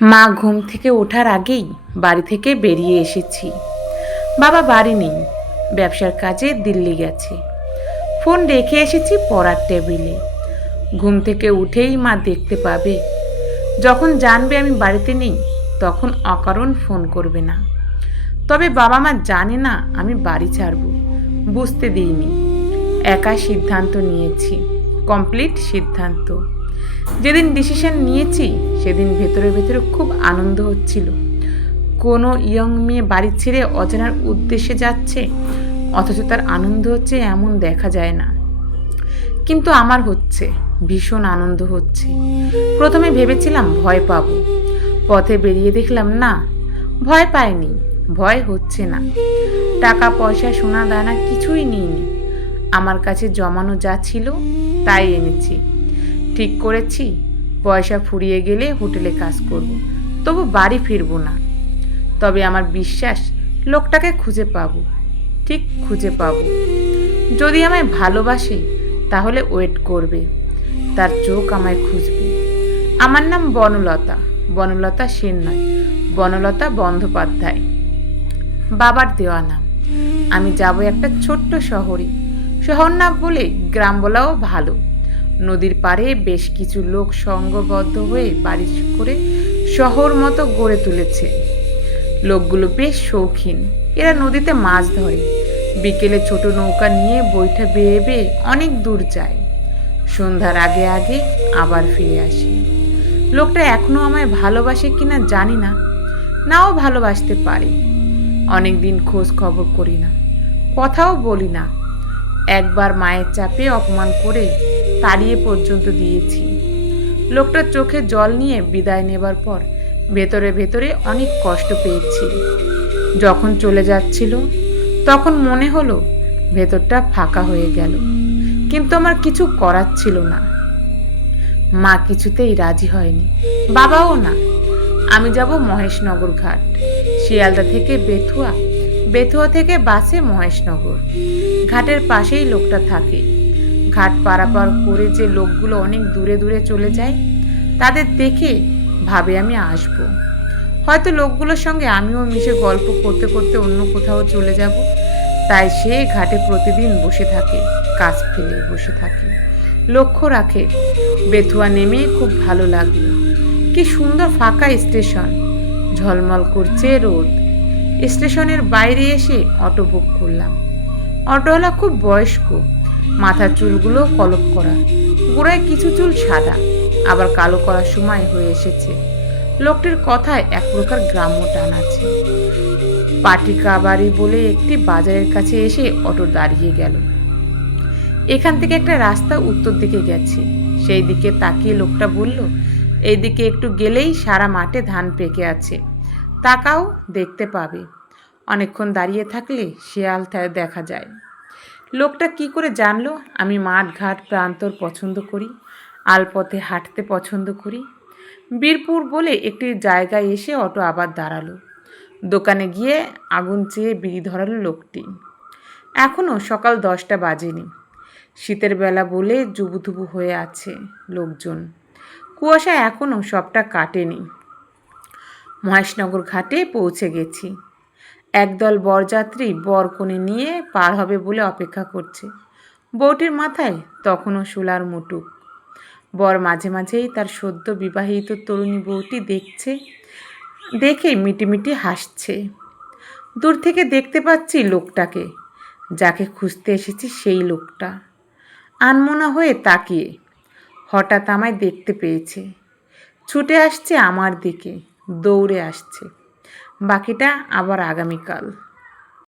মা ঘুম থেকে ওঠার আগেই বাড়ি থেকে বেরিয়ে এসেছি। বাবা বাড়ি নেই, ব্যবসার কাজে দিল্লি গেছে। ফোন রেখে এসেছি পড়ার টেবিলে। ঘুম থেকে উঠেই মা দেখতে পাবে। যখন জানবে আমি বাড়িতে নেই তখন অকারণ ফোন করবে না। তবে বাবা মা জানে না আমি বাড়ি ছাড়ব, বুঝতে দিইনি। একা সিদ্ধান্ত নিয়েছি, কমপ্লিট সিদ্ধান্ত। যেদিন ডিসিশন নিয়েছি সেদিন ভেতরে ভেতরে খুব আনন্দ হচ্ছিল। কোনো ইয়ং মেয়ে বাড়ি ছেড়ে অজানার উদ্দেশ্যে যাচ্ছে, অথচ তার আনন্দ হচ্ছে এমন দেখা যায় না। কিন্তু আমার হচ্ছে, ভীষণ আনন্দ হচ্ছে। প্রথমে ভেবেছিলাম ভয় পাবো, পথে বেরিয়ে দেখলাম না, ভয় পাইনি, ভয় হচ্ছে না। টাকা পয়সা সোনা দানা কিছুই নিইনি, আমার কাছে জমানো যা ছিল তাই এনেছি। ঠিক করেছি পয়সা ফুরিয়ে গেলে হোটেলে কাজ করব, তবু বাড়ি ফিরবো না। তবে আমার বিশ্বাস লোকটাকে খুঁজে পাবো, ঠিক খুঁজে পাবো। যদি আমায় ভালোবাসে তাহলে ওয়েট করবে, তার চোখ আমায় খুঁজবে। আমার নাম বনলতা, বনলতা সেন নয়, বনলতা বন্দ্যোপাধ্যায়, বাবার দেওয়া নাম। আমি যাব একটা ছোট্ট শহরে, শহর না বলে গ্রাম বলাও ভালো। নদীর পাড়ে বেশ কিছু লোক সংঘবদ্ধ হয়ে বাড়ি করে শহর মতো গড়ে তুলেছে। লোকগুলো বেশ শৌখিন, এরা নদীতে মাছ ধরে, বিকেলে ছোট নৌকা নিয়ে বৈঠা বেয়ে বেয়ে অনেক দূর যায়, সন্ধ্যার আগে আগে আবার ফিরে আসে। লোকটা এখনো আমায় ভালোবাসে কিনা জানি না, নাও ভালোবাসতে পারে। অনেক দিন খোঁজ খবর করি না, কথাও বলি না। একবার মায়ের চাপে অপমান করে তাড়িয়ে পর্যন্ত দিয়েছি। লোকটার চোখে জল নিয়ে বিদায় নেবার পর ভেতরে ভেতরে অনেক কষ্ট পেয়েছি। যখন চলে যাচ্ছিল তখন মনে হলো ভেতরটা ফাঁকা হয়ে গেল, কিন্তু আমার কিছু করার ছিল না। মা কিছুতেই রাজি হয়নি, বাবাও না। আমি যাব মহেশনগর ঘাট, শিয়ালদা থেকে বেথুয়া, বেথুয়া থেকে বাসে মহেশনগর। ঘাটের পাশেই লোকটা থাকে। ঘাট পারাপার করে যে লোকগুলো অনেক দূরে দূরে চলে যায় তাদের দেখে ভাবে আমি আসব। হয়তো লোকগুলোর সঙ্গে আমিও মিশে গল্প করতে করতে অন্য কোথাও চলে যাব। তাই সে ঘাটে প্রতিদিন বসে থাকে, কাজ ফেলে বসে থাকে, লক্ষ্য রাখে। বেথুয়া নেমে খুব ভালো লাগলো। কি সুন্দর ফাঁকা স্টেশন, ঝলমল করছে রোদ। স্টেশনের বাইরে এসে অটো বুক করলাম। অটোওয়ালা খুব বয়স্ক, মাথার চুলগুলো কলপ করা, গোড়ায় কিছু চুল সাদা, আবার কালো করার সময় হয়ে এসেছে। লোকটির কথায় এক প্রকার গ্রাম্য টান আছে। পাটিকাবাড়ি বলে একটি বাজারের কাছে এসে অটো দাঁড়িয়ে গেল। এখান থেকে একটা রাস্তা উত্তর দিকে গেছে। সেই দিকে তাকিয়ে লোকটা বলল, এই দিকে একটু গেলেই সারা মাঠে ধান পেকে আছে, তাকাও, দেখতে পাবে। অনেকক্ষণ দাঁড়িয়ে থাকলে শিয়াল দেখা যায়। লোকটা কি করে জানলো আমি মাঠ ঘাট প্রান্তর পছন্দ করি, আলপথে হাঁটতে পছন্দ করি? বীরপুর বলে একটি জায়গায় এসে অটো আবার দাঁড়ালো। দোকানে গিয়ে আগুন চেয়ে বিড়ি ধরালো লোকটি। এখনও সকাল 10টা বাজেনি। শীতের বেলা বলে জুবুথুবু হয়ে আছে লোকজন। কুয়াশা এখনও সবটা কাটেনি। মহেশনগর ঘাটে পৌঁছে গেছি। একদল বরযাত্রী বরকনে নিয়ে পার হবে বলে অপেক্ষা করছে। বউটির মাথায় তখনও শোলার মুটুক। বর মাঝে মাঝেই তার সদ্য বিবাহিত তরুণী বউটি দেখছে, দেখে মিটিমিটি হাসছে। দূর থেকে দেখতে পাচ্ছি লোকটাকে, যাকে খুঁজতে এসেছি সেই লোকটা। আনমনা হয়ে তাকিয়ে হঠাৎ আমায় দেখতে পেয়েছে, ছুটে আসছে আমার দিকে, দৌড়ে আসছে। বাকিটা আবার আগামীকাল।